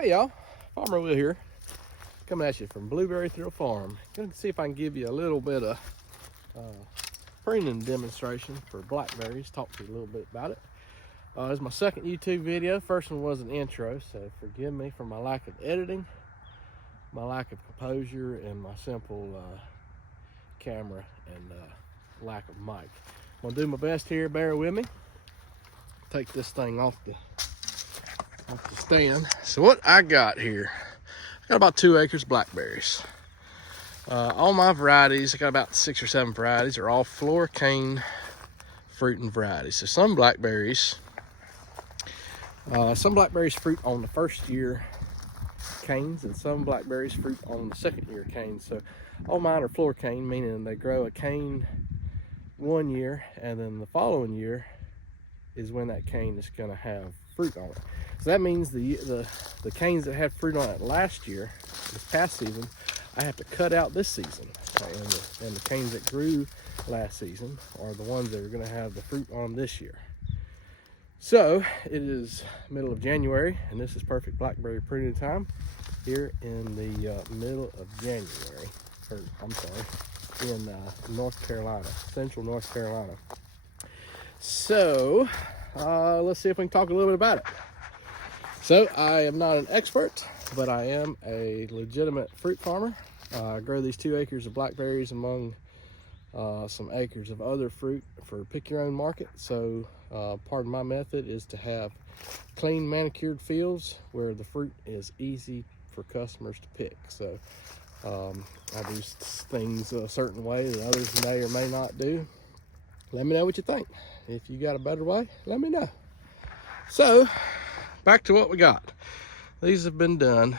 Hey y'all, Farmer Will here, coming at you from Blueberry Thrill Farm. Gonna see if I can give you a little bit of pruning demonstration for blackberries, talk to you a little bit about it. It's my second YouTube video. First one was an intro, so forgive me for my lack of editing, my lack of composure, and my simple camera and lack of mic. I'm gonna do my best here, bear with me. Take this thing off the stand. So what I got here, I got about 2 acres of blackberries. All my varieties, I got about 6 or 7 varieties, are all floor cane fruiting varieties. So some blackberries fruit on the first year canes, and some blackberries fruit on the second year canes. So all mine are floor cane, meaning they grow a cane one year, and then the following year is when that cane is going to have fruit on it. So that means the canes that had fruit on it last year, this past season, I have to cut out this season. And the canes that grew last season are the ones that are going to have the fruit on them this year. So it is middle of January, and this is perfect blackberry pruning time here in the middle of January, or I'm sorry, in North Carolina, central North Carolina. So let's see if we can talk a little bit about it. So I am not an expert, but I am a legitimate fruit farmer. I grow these 2 acres of blackberries among some acres of other fruit for pick your own market. So part of my method is to have clean manicured fields where the fruit is easy for customers to pick. So I do things a certain way that others may or may not do. Let me know what you think. If you got a better way, let me know. So back to what we got. These have been done,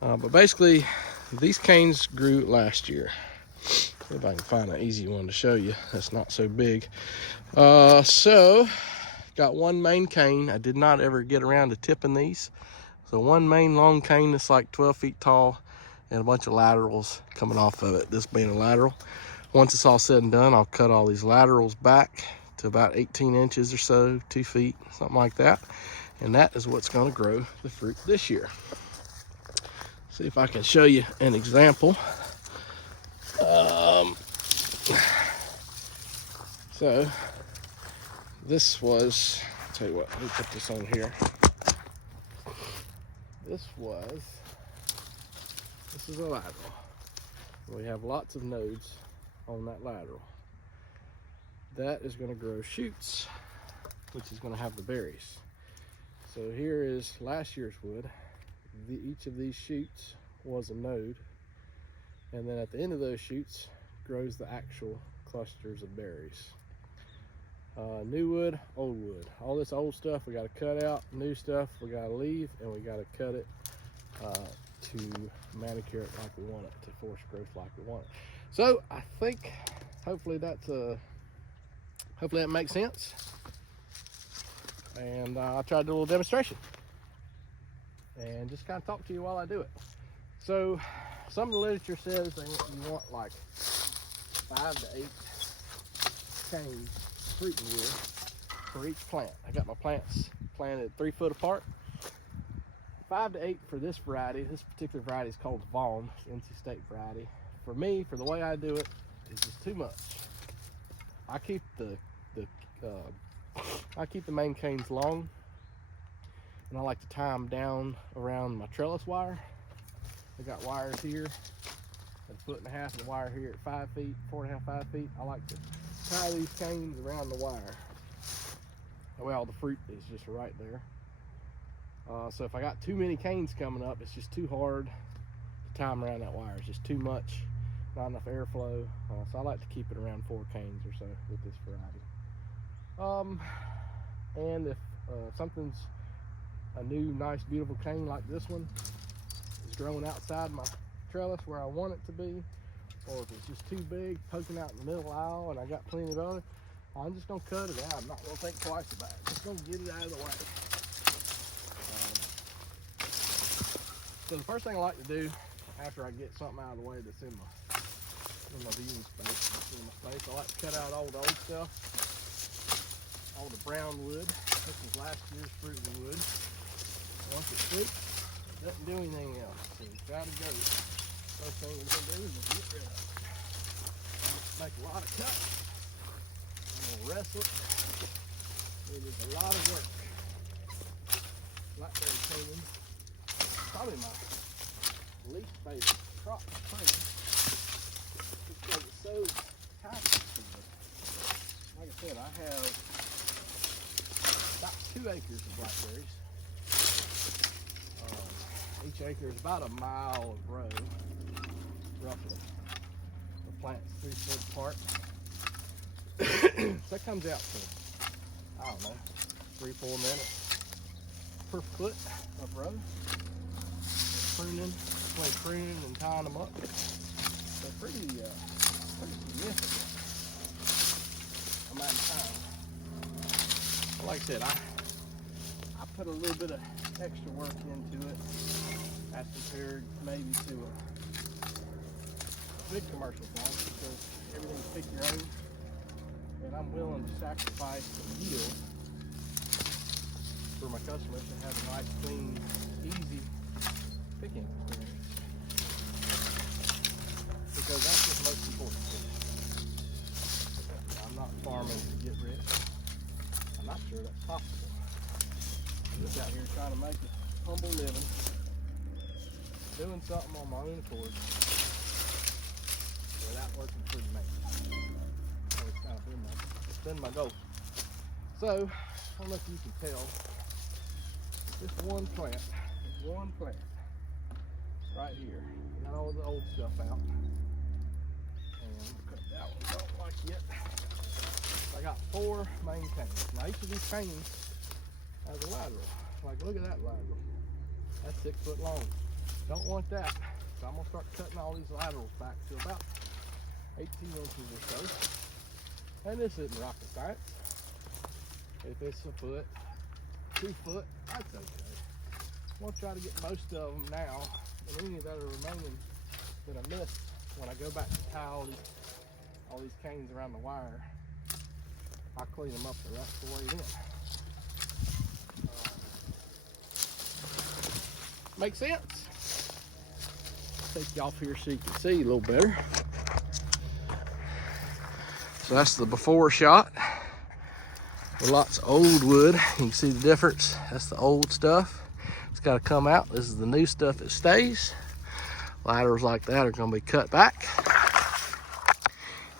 but basically these canes grew last year. See if I can find an easy one to show you that's not so big. So got one main cane. I did not ever get around to tipping these. So one main long cane that's like 12 feet tall and a bunch of laterals coming off of it, this being a lateral. Once it's all said and done, I'll cut all these laterals back to about 18 inches or so, 2 feet, something like that. And that is what's going to grow the fruit this year. See if I can show you an example. So this was, I'll tell you what, let me put this on here. This is a lateral. We have lots of nodes on that lateral. That is going to grow shoots, which is going to have the berries. So here is last year's wood. Each of these shoots was a node, and then at the end of those shoots grows the actual clusters of berries. New wood, old wood. All this old stuff we got to cut out. New stuff we got to leave, and we got to cut it to manicure it like we want it, to force growth like we want it. So I think hopefully that makes sense. And I'll try to do a little demonstration and just kind of talk to you while I do it. So some of the literature says you want like 5 to 8 canes fruiting wood for each plant. I got my plants planted 3 foot apart. 5 to 8 for this variety. This particular variety is called Vaughn, NC State variety. For me, for the way I do it, it's just too much. I keep the main canes long, and I like to tie them down around my trellis wire. I got wires here at 1.5 foot, and a wire here at 5 feet, 4.5, 5 feet. I like to tie these canes around the wire. That way all the fruit is just right there. So if I got too many canes coming up, it's just too hard to tie them around that wire. It's just too much, not enough airflow. So I like to keep it around 4 canes or so with this variety. And if something's a new, nice, beautiful cane like this one is growing outside my trellis where I want it to be, or if it's just too big, poking out in the middle aisle, and I got plenty of other, I'm just gonna cut it out. I'm not gonna think twice about it. Just gonna get it out of the way. So the first thing I like to do after I get something out of the way that's in my viewing space, I like to cut out all the old stuff, all the brown wood. This is last year's fruiting wood. Once it's sweet, it doesn't do anything else. So you gotta go. First thing we're gonna do is just get rid of it. Make a lot of cuts. I'm gonna wrestle it. It is a lot of work. Blackberry pruning, probably my least favorite crop to prune because it's so time consuming. Like I said, I have about 2 acres of blackberries. Each acre is about a mile of row, roughly. The plant's 3 foot apart. So that comes out to, I don't know, 3-4 minutes per foot of row. Pruning, pruning and tying them up. So pretty significant amount of time. Like I said, I put a little bit of extra work into it as compared maybe to a big commercial farm, because everything's pick your own, and I'm willing to sacrifice the yield for my customers to have a nice, clean, easy picking experience, because that's what's most important to me. I'm not farming to get rich. I'm not sure that's possible. I'm just out here trying to make a humble living, doing something on my own accord without working for the man. So it's kind of been my goal. So I don't know if you can tell, just one plant right here. Got all the old stuff out, and cut that one off like yet. I got 4 main canes. Now each of these canes has a lateral. Like, look at that lateral. That's 6 foot long. Don't want that. So I'm gonna start cutting all these laterals back to about 18 inches or so. And this isn't rocket science. If it's a foot, 2 foot, that's okay. I'm gonna try to get most of them now, and any that are remaining that I missed when I go back to tie all these canes around the wire, I'll clean them up the rest of the way in. Make sense? Take you off here so you can see a little better. So that's the before shot. With lots of old wood. You can see the difference. That's the old stuff. It's got to come out. This is the new stuff that stays. Laterals like that are going to be cut back.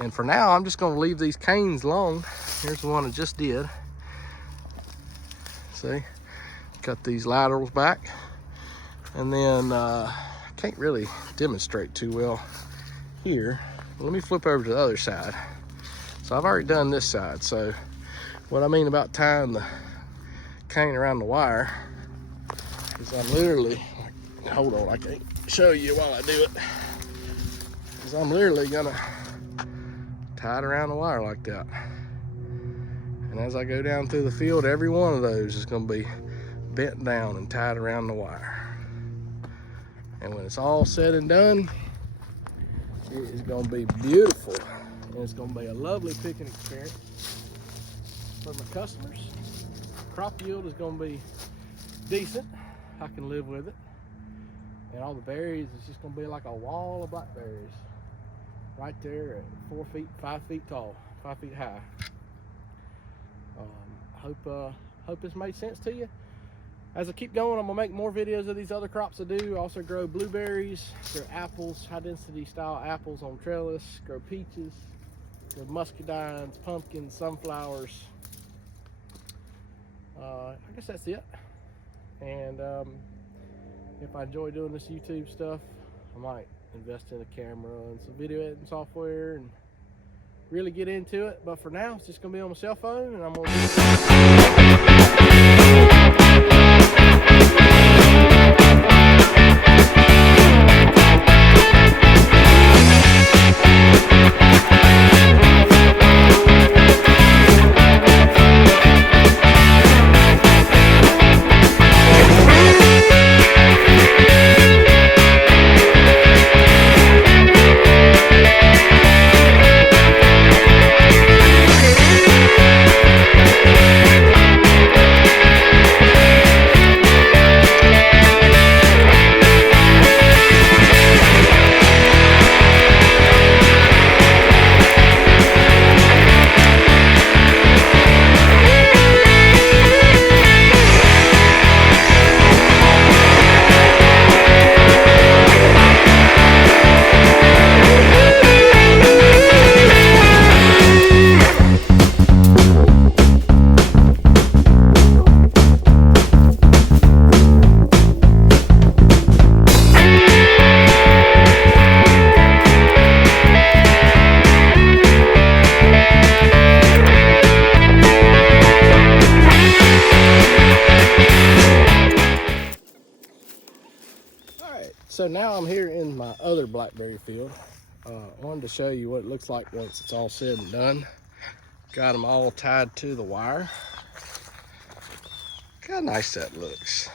And for now, I'm just going to leave these canes long. Here's the one I just did. See? Cut these laterals back. And then, can't really demonstrate too well here. Let me flip over to the other side. So I've already done this side. So what I mean about tying the cane around the wire is I'm literally, hold on, I can't show you while I do it. Is I'm literally gonna tie it around the wire like that. And as I go down through the field, every one of those is gonna be bent down and tied around the wire. And when it's all said and done, it is gonna be beautiful. And it's gonna be a lovely picking experience for my customers. Crop yield is gonna be decent. I can live with it. And all the berries, it's just gonna be like a wall of blackberries right there at 4 feet, 5 feet tall, 5 feet high. Hope this made sense to you. As I keep going, I'm gonna make more videos of these other crops I do. I also grow blueberries, grow apples, high density style apples on trellis, grow peaches, grow muscadines, pumpkins, sunflowers. I guess that's it. And if I enjoy doing this YouTube stuff, I might invest in a camera and some video editing software and really get into it. But for now, it's just gonna be on my cell phone, and I'm gonna so now I'm here in my other blackberry field. I wanted to show you what it looks like once it's all said and done. Got them all tied to the wire. Look how nice that looks.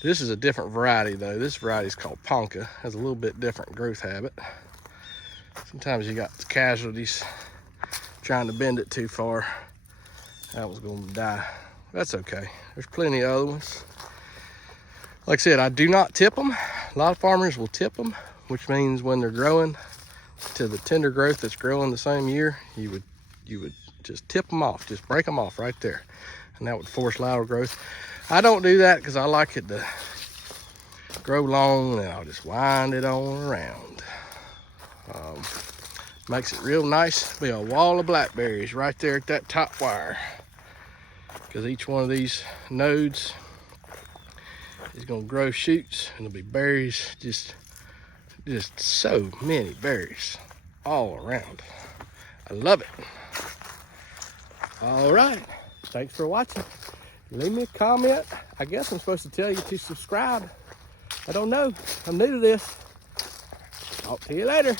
This is a different variety though. This variety is called Ponca. Has a little bit different growth habit. Sometimes you got casualties trying to bend it too far. That was going to die. That's okay. There's plenty of other ones. Like I said, I do not tip them. A lot of farmers will tip them, which means when they're growing to the tender growth that's growing the same year, you would just tip them off, just break them off right there, and that would force lateral growth. I don't do that because I like it to grow long, and I'll just wind it on around. Makes it real nice. Be a wall of blackberries right there at that top wire, because each one of these nodes is going to grow shoots, and there'll be berries, just so many berries all around. I love it. All right, thanks for watching. Leave me a comment. I guess I'm supposed to tell you to subscribe. I don't know. I'm new to this. Talk to you later.